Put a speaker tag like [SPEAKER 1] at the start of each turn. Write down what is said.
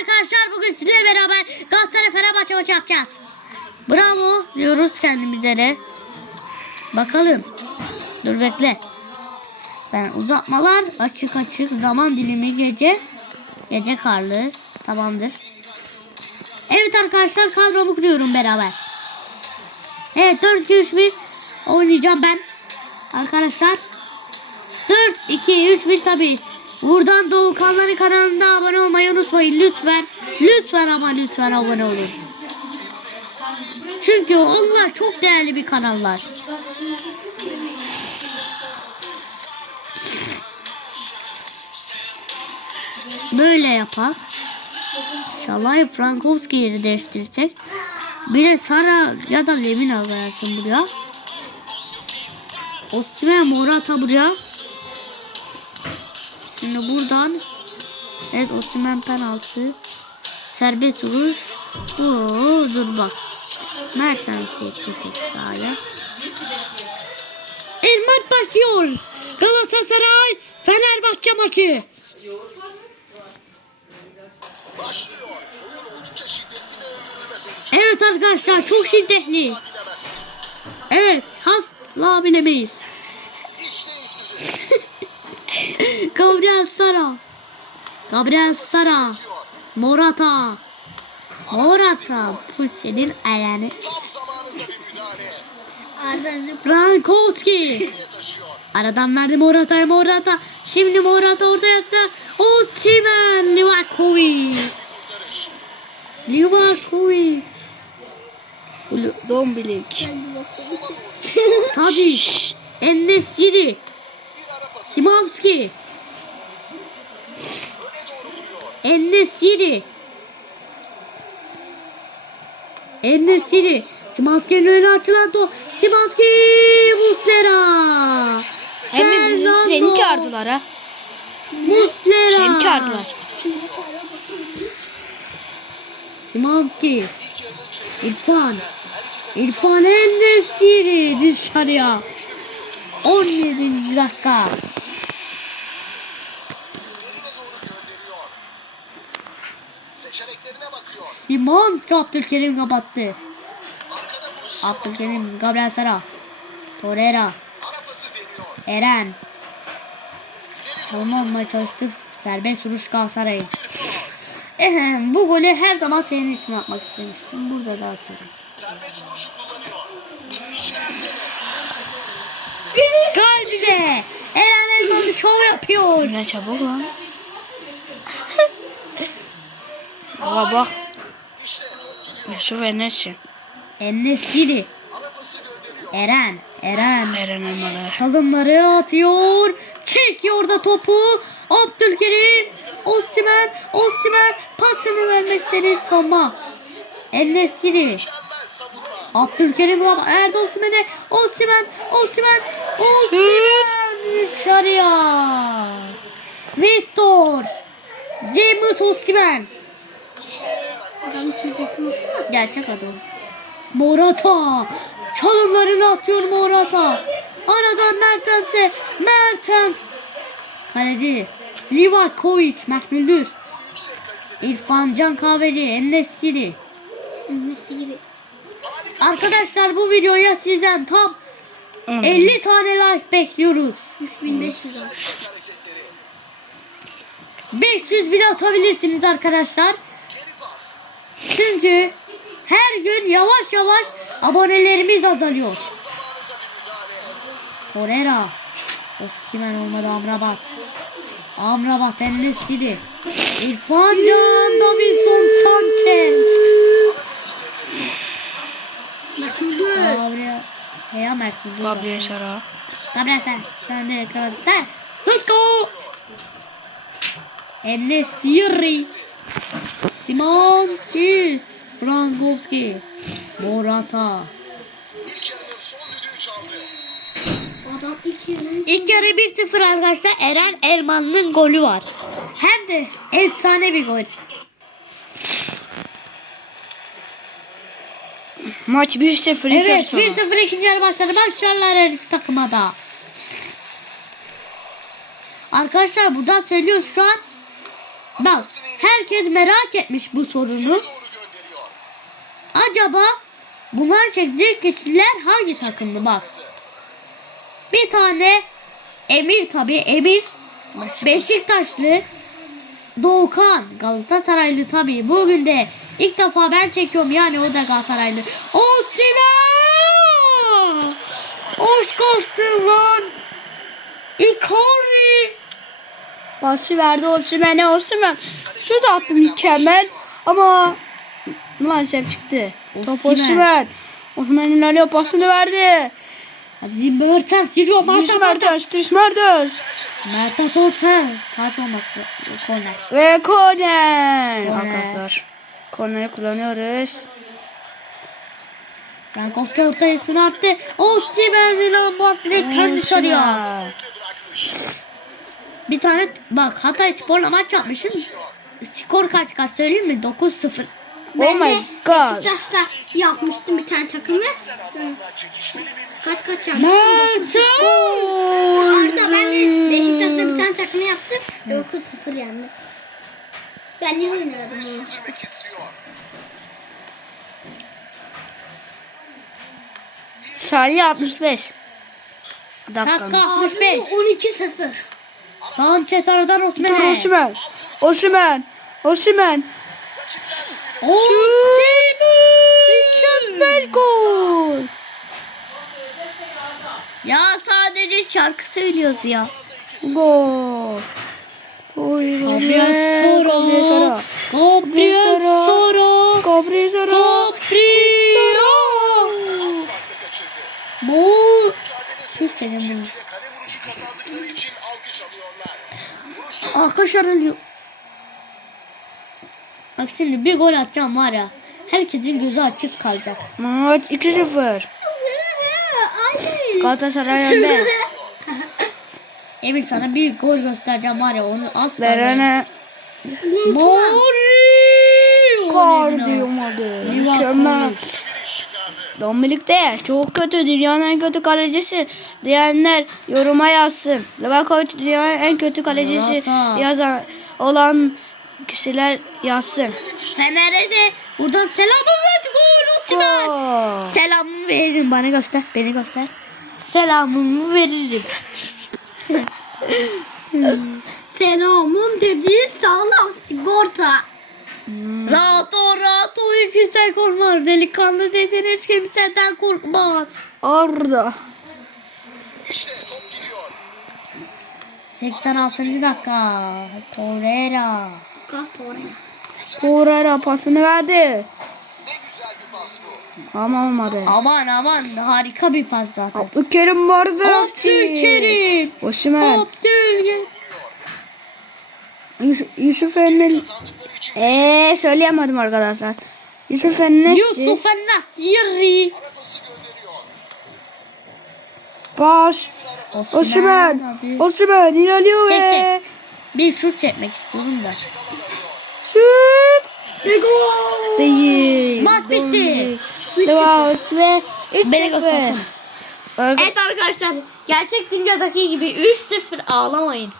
[SPEAKER 1] arkadaşlar bugün sizlerle beraber Galatasaray Fenerbahçe maçı yapacağız. Bravo diyoruz kendimize de. Bakalım. Dur bekle. Ben uzatmalar açık açık zaman dilimi gece gece karlı tamamdır. Evet arkadaşlar kadromu kuruyorum beraber. Evet 4 2 3 1 oynayacağım ben. Arkadaşlar 4 2 3 1 tabii. Buradan Doğukanların kanalına abone olmayı unutmayın lütfen. Lütfen ama lütfen abone olun. Çünkü onlar çok değerli bir kanallar. Böyle yapak. İnşallah Frankowski yeri değiştirecek. Bir de Sara ya da Lemina versin buraya. Osimhen Morata buraya. Şimdi buradan Evet Osimhen penaltı. Serbest vuruş. Oo, dur bak. Mertens'i eklesek sahaya. El maç başlıyor. Galatasaray Fenerbahçe maçı. Evet arkadaşlar çok şiddetli. Evet asla bilemeyiz.
[SPEAKER 2] İşte ilk düdük.
[SPEAKER 1] Gabriel Sara. Gabriel Sara. Morata. Morata. Ayağını.
[SPEAKER 2] Zamanında bir müdahale.
[SPEAKER 1] Frankowski. Aradan verdi Morata'ya Morata. Şimdi Morata orta yattı. Osimhen. Livakovic. Livakovic.
[SPEAKER 3] Dombilik.
[SPEAKER 1] Tabii.
[SPEAKER 2] Ara pası.
[SPEAKER 1] Simanski.
[SPEAKER 2] Öne doğru vuruyor.
[SPEAKER 1] Enesiri. Enesiri. Simanski'nin önüne açılan top. Simanski. Muslera.
[SPEAKER 3] Hem bizi seni çağırdılar ha.
[SPEAKER 1] Muslera.
[SPEAKER 3] Seni çağırdılar.
[SPEAKER 1] Simanski. İrfan. İrfan Enesiri dışarıya. 17. dakika.
[SPEAKER 2] Seçeneklerine bakıyor.
[SPEAKER 1] Simanski Abdülkerim kapattı.
[SPEAKER 2] Arkada pozisyon.
[SPEAKER 1] Abdülkerim Gabriel Sara. Torreira. Eren. Savunma olmaya çalıştı. Serbest vuruş Galatasaray'ın. Ehem, bu golü her zaman senin için atmak istemiştim. Burada da atıyorum.
[SPEAKER 2] Serbest vuruşu kullanıyor. İçeride.
[SPEAKER 1] Kalbide. Eren Elmalı şov yapıyor.
[SPEAKER 3] Ne çabuk lan. Baba bak. Yusuf Enes'in.
[SPEAKER 2] Pası gönderiyor.
[SPEAKER 1] Eren. Eren.
[SPEAKER 3] Eren Elmalı.
[SPEAKER 1] Çalımları atıyor. Çekiyor da topu. Abdülkerim. Osimhen. Osimhen. Pasını vermek istedi. Enesiri.
[SPEAKER 2] Mükemmel savunma.
[SPEAKER 1] Abdülkerim baba Erdo Osimhen'e. Osimhen. Osimhen. Osimhen. Dışarıya. Victor. James Osimhen.
[SPEAKER 2] Adam
[SPEAKER 1] Gerçek adam. Morata. Çalımlarını atıyor Morata. Aradan Mertens'e. Mertens. Kaleci. Livakovic. Mert Müldür. İrfan Can Kahveci. Enesiri.
[SPEAKER 2] Harika.
[SPEAKER 1] Arkadaşlar bu videoya sizden tam
[SPEAKER 3] Hmm.
[SPEAKER 1] 50 tane like bekliyoruz.
[SPEAKER 3] 3500
[SPEAKER 2] Güzel tek hareketleri.
[SPEAKER 1] 500 bile atabilirsiniz arkadaşlar. Çünkü her gün yavaş yavaş abonelerimiz azalıyor. Torreira. Osimhen olmadı Amrabat. Amrabat Enesiri. İrfan Can Davinson Sanchez. Gabriel. Heya Mert.
[SPEAKER 3] Gabriel Sara.
[SPEAKER 1] Gabriel. Sen de ekranı. Sen. Susko. Enesiri. Simonski. Frankowski. Morata.
[SPEAKER 2] İlk yarının son düdüğü çaldı.
[SPEAKER 1] İlk yarı 1-0 arkadaşlar Eren Elman'ın golü var. Hem de efsane bir gol.
[SPEAKER 3] Maç 1-0 ilk yarı
[SPEAKER 1] Evet
[SPEAKER 3] sonu.
[SPEAKER 1] 1-0 ikinci yarı başladı. Başarılar her iki takıma da. Arkadaşlar buradan söylüyoruz şu an Bak herkes merak etmiş bu sorunu. Acaba bunlar çektiği kişiler hangi takımlı bak. Bir tane Emir tabi Emir. Beşiktaşlı. Doğukan Galatasaraylı tabi bugün de ilk defa ben çekiyorum yani o da Galatasaraylı. Hoş geldin lan Icardi
[SPEAKER 3] Pası verdi Osimhen'e Osimhen. Şurada attı mükemmel ama maalesef çıktı. Top
[SPEAKER 1] Osimhen.
[SPEAKER 3] Osimhen. Osimhen ilerliyor pasını verdi.
[SPEAKER 1] Hadi Mertens siliyor
[SPEAKER 3] Dış
[SPEAKER 1] Mertens
[SPEAKER 3] Mertens, Dış Mertens.
[SPEAKER 1] Mertens orta Taç olması korner
[SPEAKER 3] Ve korner. Arkadaşlar. Korneri kullanıyoruz.
[SPEAKER 1] Frankowski ortayısını attı. Osimhen'in ambasını kendi dışarıya. Bir tane bak Hatay Spor'la maç yapmışım. Skor kaç kaç söyleyeyim mi? 9-0.
[SPEAKER 3] Oh my god.
[SPEAKER 4] Beşiktaş'ta yapmıştım bir tane takımı. Kaç kaç yapmıştım? Arda ben de Beşiktaş'ta bir tane takımı yaptım. 9-0 yendim. Ben iyi oynuyordum onu.
[SPEAKER 3] Salih 65.
[SPEAKER 1] Dakika
[SPEAKER 3] Dakikamız.
[SPEAKER 1] 65.
[SPEAKER 4] 12-0.
[SPEAKER 1] Sanchez aradan
[SPEAKER 3] Dur
[SPEAKER 1] Osman'e.
[SPEAKER 3] Osimhen. Osimhen. Osimhen.
[SPEAKER 1] Osimhen!
[SPEAKER 3] Mükemmel gol.
[SPEAKER 1] Ya sadece şarkı söylüyoruz ya.
[SPEAKER 3] Gol.
[SPEAKER 1] Gabriel Soro. Gabriel Soro.
[SPEAKER 3] Gabriel Soro.
[SPEAKER 1] Gabriel. Bu. Şu senin bu.
[SPEAKER 2] Kale vuruşu kazandıkları için alkış alıyorlar. Vuruş çok
[SPEAKER 1] Arkadaşlar ölüyor. Bak şimdi bir gol atacağım var ya. Herkesin gözü açık kalacak.
[SPEAKER 3] Maç 2-0.
[SPEAKER 4] Aynen.
[SPEAKER 3] Galatasaray önde.
[SPEAKER 1] Emir sana bir gol göstereceğim var ya onu asla.
[SPEAKER 3] Verene
[SPEAKER 1] Mourinho.
[SPEAKER 3] kar diyorum abi. Mükemmel. Dominik de çok kötü. Dünyanın en kötü kalecisi diyenler yoruma yazsın. Livakovic dünyanın en kötü kalecisi yazan olan kişiler yazsın.
[SPEAKER 1] Fener'e de buradan selamı ver gol. Selamımı veririm bana göster. Beni göster. Selamımı veririm.
[SPEAKER 4] Selamın dediği sağlam sigorta.
[SPEAKER 1] Rahat ol rahat ol hiç kimse korkmaz. Delikanlı dediniz kimseden korkmaz.
[SPEAKER 3] Arda.
[SPEAKER 2] İşte top gidiyor.
[SPEAKER 1] 86. dakika. Torreira.
[SPEAKER 4] Oraya.
[SPEAKER 3] Torreira pasını verdi.
[SPEAKER 2] Ne güzel bir pas bu.
[SPEAKER 3] Ama olmadı.
[SPEAKER 1] Aman aman harika bir pas zaten.
[SPEAKER 3] Abdülkerim vardı.
[SPEAKER 1] Abdülkerim.
[SPEAKER 3] Osimhen.
[SPEAKER 1] Abdülkerim.
[SPEAKER 3] Yus- Yusuf Enel. Eee söyleyemedim arkadaşlar. Yusuf Enel.
[SPEAKER 1] Yusuf
[SPEAKER 2] gönderiyor.
[SPEAKER 3] Pas. Osimhen. Osimhen ilerliyor ve
[SPEAKER 1] Bir şut çekmek istiyorum da.
[SPEAKER 3] şut.
[SPEAKER 4] Ve gol.
[SPEAKER 3] Değil.
[SPEAKER 1] Maç bitti.
[SPEAKER 3] Devam ve
[SPEAKER 1] Beni
[SPEAKER 3] 3-0.
[SPEAKER 1] göstersin. Evet arkadaşlar gerçek dünyadaki gibi 3-0 ağlamayın.